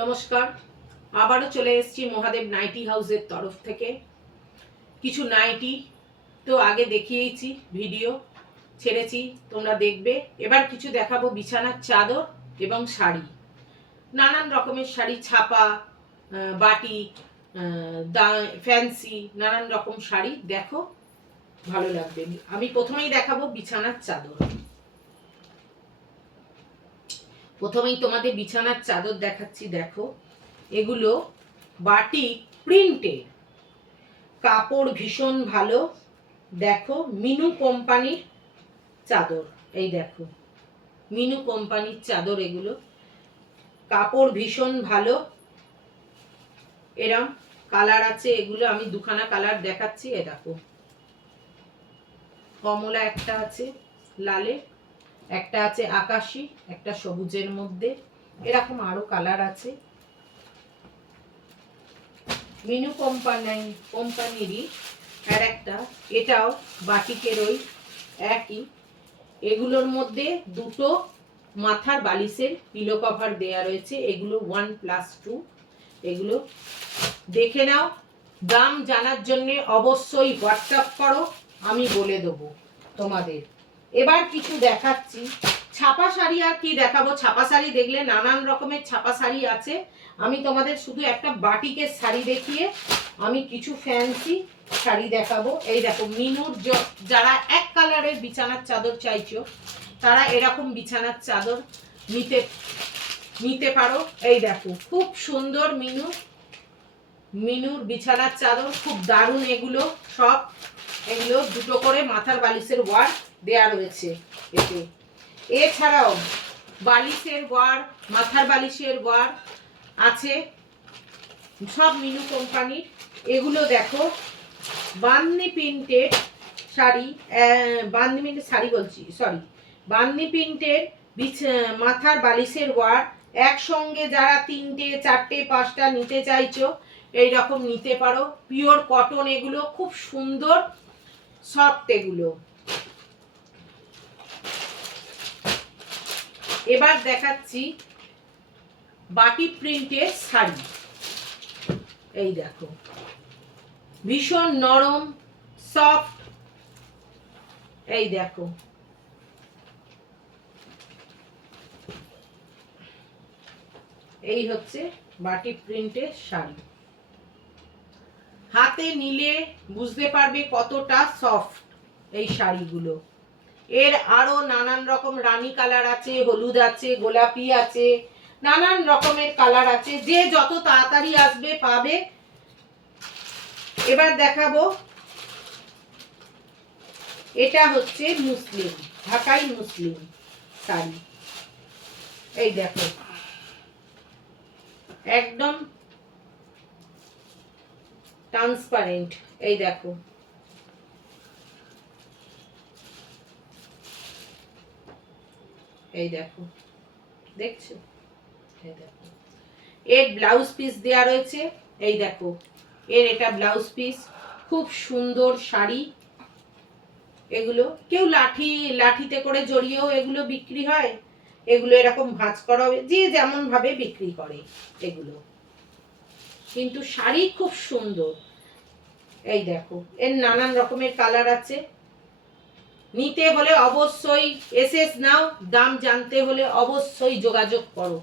নমস্কার, আবারও চলে এসেছি মহাদেব নাইটি হাউসের তরফ থেকে। কিছু নাইটি তো আগে দেখিয়েছি, ভিডিও ছেড়েছি, তোমরা দেখবে। এবার কিছু দেখাবো বিছানার চাদর এবং শাড়ি, নানান রকমের শাড়ি, ছাপা, বাটিক, ফ্যান্সি, নানান রকম শাড়ি। দেখো, ভালো লাগবে। আমি প্রথমেই দেখাবো বিছানার চাদর। প্রথমেই তোমাদের বিছানার চাদর দেখাচ্ছি। দেখো, এগুলো বাটিক প্রিন্টের, কাপড় ভীষণ ভালো। দেখো, মিনু কোম্পানির চাদর। এই দেখো, মিনু কোম্পানির চাদর। এগুলো কাপড় ভীষণ ভালো। এরম কালার আছে, এগুলো আমি দুখানা কালার দেখাচ্ছি। এ দেখো, কমলা একটা আছে, লালে একটা আছে, আকাশি একটা, সবুজের মধ্যে। এরকম আরো কালার আছে। মিনু কোম্পানিরই আর একটা, এটাও বাটিকের ওই একই। এগুলোর মধ্যে দুটো মাথার বালিশের পিলো কভার দেয়া রয়েছে। এগুলো 1+2। এগুলো দেখে নাও। দাম জানার জন্য অবশ্যই হোয়াটসঅ্যাপ করো, আমি বলে দেবো তোমাদের। এবার কিছু দেখাচ্ছি ছাপা শাড়ি। আর কি দেখাবো? ছাপা শাড়ি দেখলে নানান রকমের ছাপা শাড়ি আছে। আমি তোমাদের শুধু একটা বাটিকের শাড়ি দেখিয়ে আমি কিছু ফ্যান্সি শাড়ি দেখাবো। এই দেখো, মিনুর যারা এক কালারের বিছানার চাদর চাইছো, তারা এরকম বিছানার চাদর নিতে পারো। এই দেখো, খুব সুন্দর মিনুর বিছানার চাদর, খুব দারুণ। এগুলো সব, এগুলো দুটো করে মাথার বালিশের ওয়ার দেয়া রয়েছে এতে। এছাড়াও বালিশের ওয়ার, মাথার বালিশের ওয়ার আছে, সব মিনু কোম্পানির। এগুলো দেখো, বান্দি প্রিন্টের শাড়ি, বান্দি প্রিন্টের মাথার বালিশের ওয়ার। একসঙ্গে যারা 3টে 4টে 5টা নিতে চাইছো, এই রকম নিতে পারো। পিওর কটন, এগুলো খুব সুন্দর, সফট এগুলো। এবার দেখাচ্ছি বাটিক প্রিন্টের শাড়ি। এই দেখো, ভীষণ নরম, সফট। এই দেখো, এই হচ্ছে বাটিক প্রিন্টের শাড়ি। হাতে নিলে বুঝতে পারবে কতটা সফট এই শাড়িগুলো। এর আরো নানান রকম রানী কালার আছে, হলুদ আছে, গোলাপি আছে, নানান রকমের কালার আছে। যে যত তাড়াতাড়ি আসবে পাবে। এবার দেখাবো, এটা হচ্ছে মুসলিম, ঢাকাই মুসলিম শাড়ি। এই দেখো, একদম ট্রান্সপারেন্ট। এই দেখো, এই দেখো, দেখছো? এই দেখো, এর ব্লাউজ পিস দেয়া রয়েছে। এই দেখো, এর এটা ব্লাউজ পিস। খুব সুন্দর শাড়ি এগুলো। কেউ লাঠিতে করে জড়িয়েও এগুলো বিক্রি হয়। এগুলো এরকম ভাঁজ করা হবে, যে যেমন ভাবে বিক্রি করে এগুলো, কিন্তু শাড়ি খুব সুন্দর। এই দেখো, এর নানান রকমের কালার আছে। নিতে হলে অবশ্যই এসএস নাও, দাম জানতে হলে অবশ্যই যোগাযোগ করো।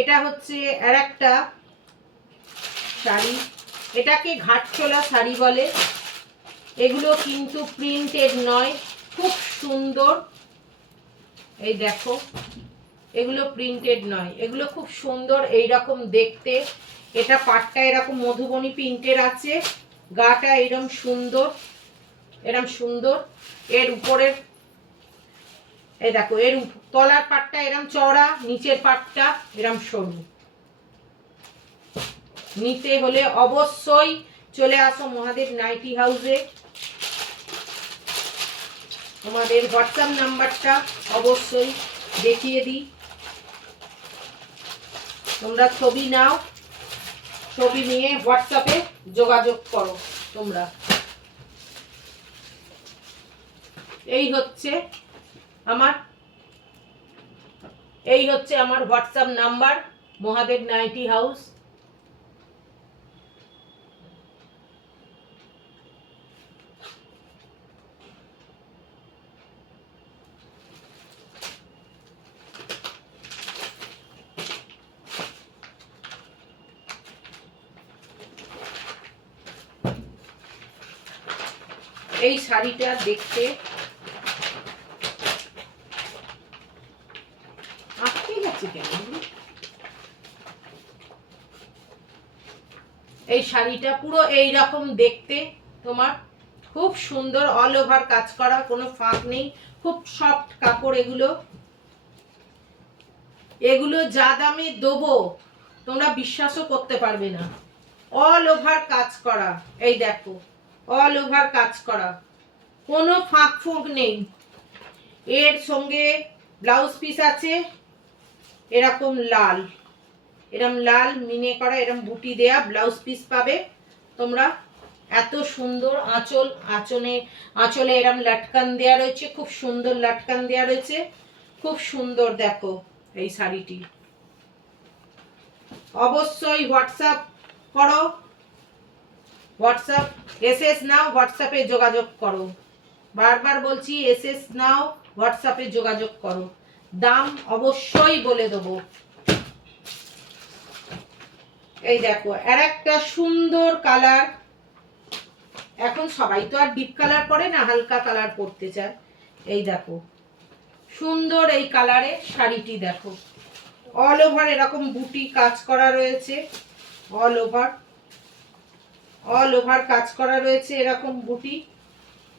এটা হচ্ছে আর একটা শাড়ি, এটাকে ঘাটচোলা শাড়ি বলে। এগুলো কিন্তু প্রিন্টেড নয়, খুব সুন্দর। এই দেখো, এগুলো প্রিন্টেড নয়, এগুলো খুব সুন্দর এই রকম দেখতে। এটা পাটটা এরকম মধুবনী প্রিন্টের আছে, গাটা এরকম সুন্দর, এরকম সুন্দর। এর উপরের, এই দেখো, এর তলার পাটটা এরকম চওড়া, নিচের পাটটা এরকম সরু। নিতে হলে অবশ্যই চলে আসো মহাদেব নাইটি হাউসে। তোমাদের হোয়াটসঅ্যাপ নাম্বারটা অবশ্যই দেখিয়ে দিই। তোমরা ছবি নাও, ছবি নিয়ে হোয়াটসঅ্যাপে যোগাযোগ করো তোমরা। এই হচ্ছে আমার WhatsApp number, Mahadev nighty house. এই শাড়িটা দেখতে আটকে গেছে কেন? এই শাড়িটা পুরো এই রকম দেখতে, তোমার খুব সুন্দর, অল ওভার কাজ করা, কোনো ফাঁক নেই, খুব সফট কাপড়। এগুলো যা দামে দেবো তোমরা বিশ্বাসও করতে পারবে না। অল ওভার কাজ করা, এই দেখো অল ওভার কাজ করা, কোনো ফাঁক ফোঁক নেই। এর সঙ্গে ব্লাউজ পিস আছে এরকম লাল মিনে করা, এরকম বুটি দেয়া ব্লাউজ পিস পাবে তোমরা। এত সুন্দর আঁচলে এরকম লাটকান দেয়া রয়েছে, খুব সুন্দর লাটকান দেয়া রয়েছে, খুব সুন্দর। দেখো এই শাড়িটি অবশ্যই হোয়াটসঅ্যাপ করো, হোয়াটসঅ্যাপ এসএস নাও, হোয়াটসঅ্যাপে যোগাযোগ করো। বারবার বলছি এসএস নাও, হোয়াটসঅ্যাপে যোগাযোগ করো, দাম অবশ্যই বলে দেবো। এই দেখো আর একটা সুন্দর কালার, এখন সবাই তো আর ডিপ কালার পরে না, হালকা কালার পরতে চায়। এই দেখো সুন্দর এই কালারের শাড়িটি, দেখো অল ওভার এরকম বুটি কাজ করা রয়েছে, অল ওভার কাজ করা রয়েছে এরকম বুটি,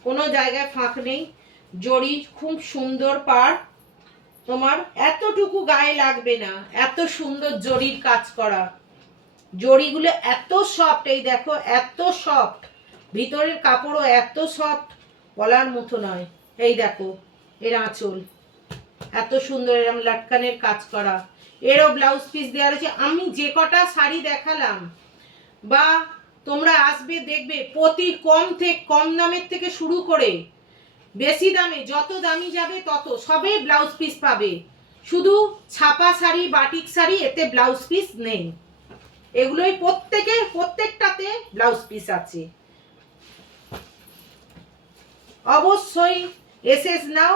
কোনো জায়গায় ফাঁক নেই। জড়ি খুব সুন্দর পাড়, তোমার এতটুকু গায়ে লাগবে না, এত সুন্দর জরির কাজ করা। জড়িগুলো এত সফট, এই দেখো এত সফট, ভিতরের কাপড়ও এত সফট, বলার মতো নয়। এই দেখো এর আঁচল এত সুন্দর, এরকম লাটকানের কাজ করা, এরও ব্লাউজ পিস দেওয়া রয়েছে। আমি যে কটা শাড়ি দেখালাম বা তোমরা আসবে দেখবে, প্রতি কম দামের থেকে শুরু করে বেশি দামে, যত দামি যাবে তত সবে ব্লাউজ পিস পাবে। শুধু ছাপা শাড়ি, বাটিক শাড়ি, এতে ব্লাউজ পিস নেই। এগুলোই প্রত্যেকটাতে ব্লাউজ পিস আছে। অবশ্যই এসএস নাও,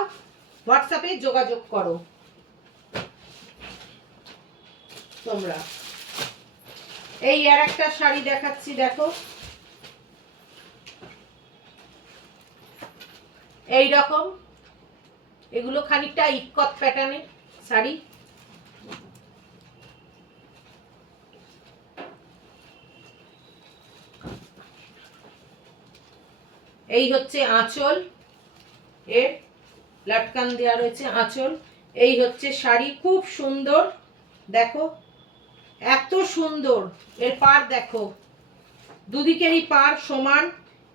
হোয়াটসঅ্যাপে যোগাযোগ করো তোমরা। এই আর একটা শাড়ি দেখাচ্ছি, দেখো এই রকম, এগুলো খানিকটা ইক্কত প্যাটার্নের শাড়ি। এই হচ্ছে আঁচল, এর লাটকান দেওয়া রয়েছে আঁচল। এই হচ্ছে শাড়ি, খুব সুন্দর, দেখো এত সুন্দর। এর পাড় দেখো, দুদিকেরই পাড় সমান,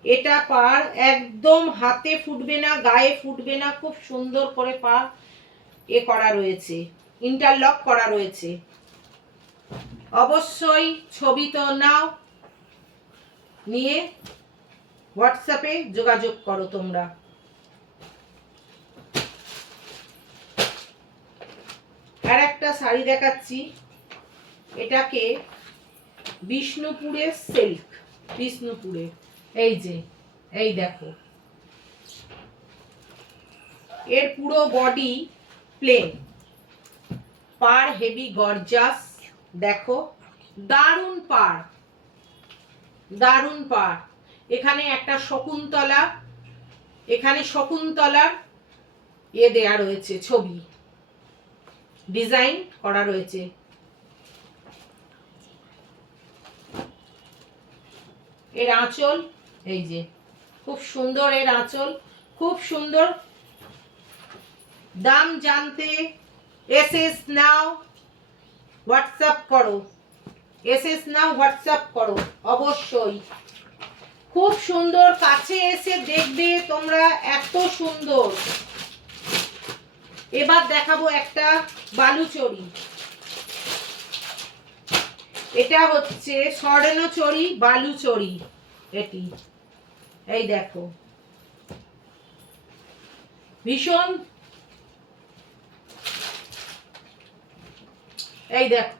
এটা পাড় একদম হাতে ফুটবে না, গায়ে ফুটবে না, খুব সুন্দর করে পাড় করা রয়েছে, ইন্টারলক করা রয়েছে। অবশ্যই ছবি তো নাও, নিয়ে হোয়াটসঅ্যাপে যোগাযোগ করো তোমরা। আর একটা শাড়ি দেখাচ্ছি, এটাকে বিষ্ণুপুরের সিল্ক, বিষ্ণুপুরে, এই যে এই দেখো এর পুরো বডি প্লেন, পাড় হেভি গর্জাস, দেখো দারুণ পাড়, দারুণ পাড়। এখানে একটা শকুন্তলা, এখানে শকুন্তলার দেয়া রয়েছে, ছবি ডিজাইন করা রয়েছে। এর আঁচল এই যে খুব সুন্দর, এর আঁচল খুব সুন্দর। দাম জানতে এসএস নাও, হোয়াটসঅ্যাপ করো, এসএস নাও, হোয়াটসঅ্যাপ করো অবশ্যই। খুব সুন্দর, কাছে এসে দেখবে তোমরা, এত সুন্দর। এবার দেখাবো একটা বালুচরী, এটা হচ্ছে স্বর্ণচরী বালুচরী। এটি এই দেখো ভীষণ, এই দেখো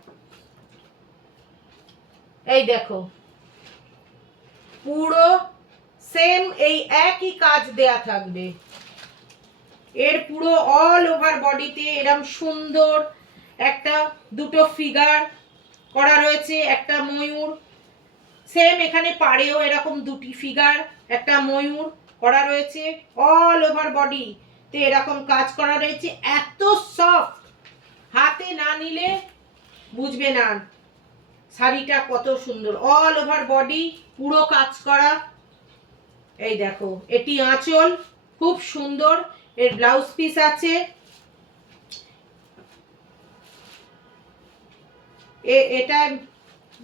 এই দেখো পুরো সেম এই একই কাজ দেয়া থাকবে। এর পুরো অল ওভার বডিতে এরকম সুন্দর একটা দুটো ফিগার করা রয়েছে, একটা ময়ূর, সেম এখানে পাড়েও এরকম দুটি ফিগার, একটা ময়ূর করা রয়েছে। অল ওভার বডি তে এরকম কাজ করা রয়েছে। এত সফট, হাতে না নিলে বুঝবে না শাড়িটা কত সুন্দর। অল ওভার বডি পুরো কাজ করা। এই দেখো এটি আঁচল, খুব সুন্দর। এর ব্লাউজ পিস আছে। এটা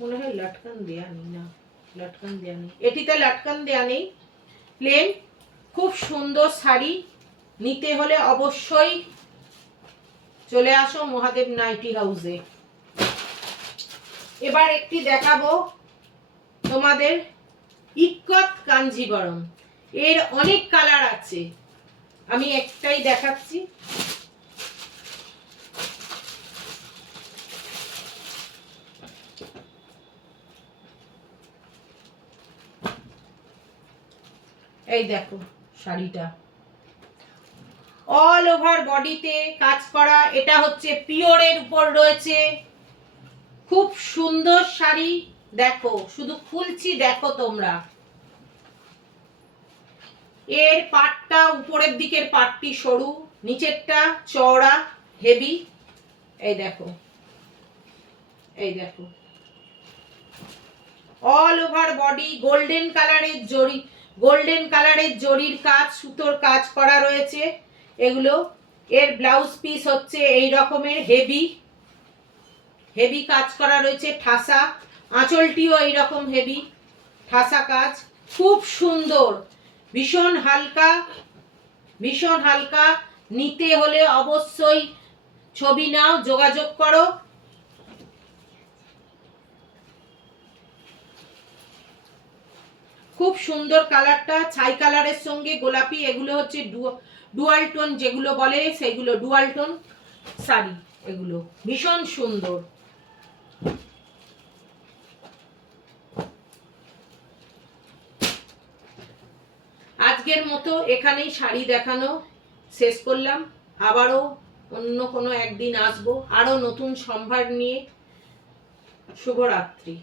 মনে হয় লটকান দেয়া নেই, না লটকান দেয়া নেই, এটিতে লটকান দেয়া নেই, প্লেন। খুব সুন্দর শাড়ি। নিতে হলে অবশ্যই চলে আসো মহাদেব নাইটি হাউসে। এবার একটি দেখাবো তোমাদের ইক্কত কাঞ্জিবরম। এর অনেক কালার আছে, আমি একটাই দেখাচ্ছি। এই দেখো শাড়িটা অল ওভার বডিতে কাজ করা। এটা হচ্ছে পিওরের উপর রয়েছে, খুব সুন্দর শাড়ি। দেখো শুধু খুলছি, দেখো তোমরা। এর পাটটা, উপরের দিকের পাটটি সরু, নিচেরটা চওড়া হেভি। এই দেখো এই দেখো অল ওভার বডি গোল্ডেন কালারের জরি, গোল্ডেন কালারের জরির কাজ, সুতোর কাজ করা রয়েছে এগুলো। এর ব্লাউজ পিস হচ্ছে এই রকমের হেভি হেভি কাজ করা রয়েছে, ঠাসা। আঁচলটিও এইরকম হেভি ঠাসা কাজ, খুব সুন্দর, ভীষণ হালকা, ভীষণ হালকা। নিতে হলে অবশ্যই ছবি নাও, যোগাযোগ করো। খুব সুন্দর কালারটা, ছাই কালারের সঙ্গে গোলাপি। এগুলো হচ্ছে ডুয়াল টোন যেগুলো বলে, সেগুলো ডুয়াল টোন শাড়ি। এগুলো ভীষণ সুন্দর। আজকের মতো এখানেই শাড়ি দেখানো শেষ করলাম। আবারও অন্য কোনো একদিন আসবো আরো নতুন সম্ভার নিয়ে। শুভরাত্রি।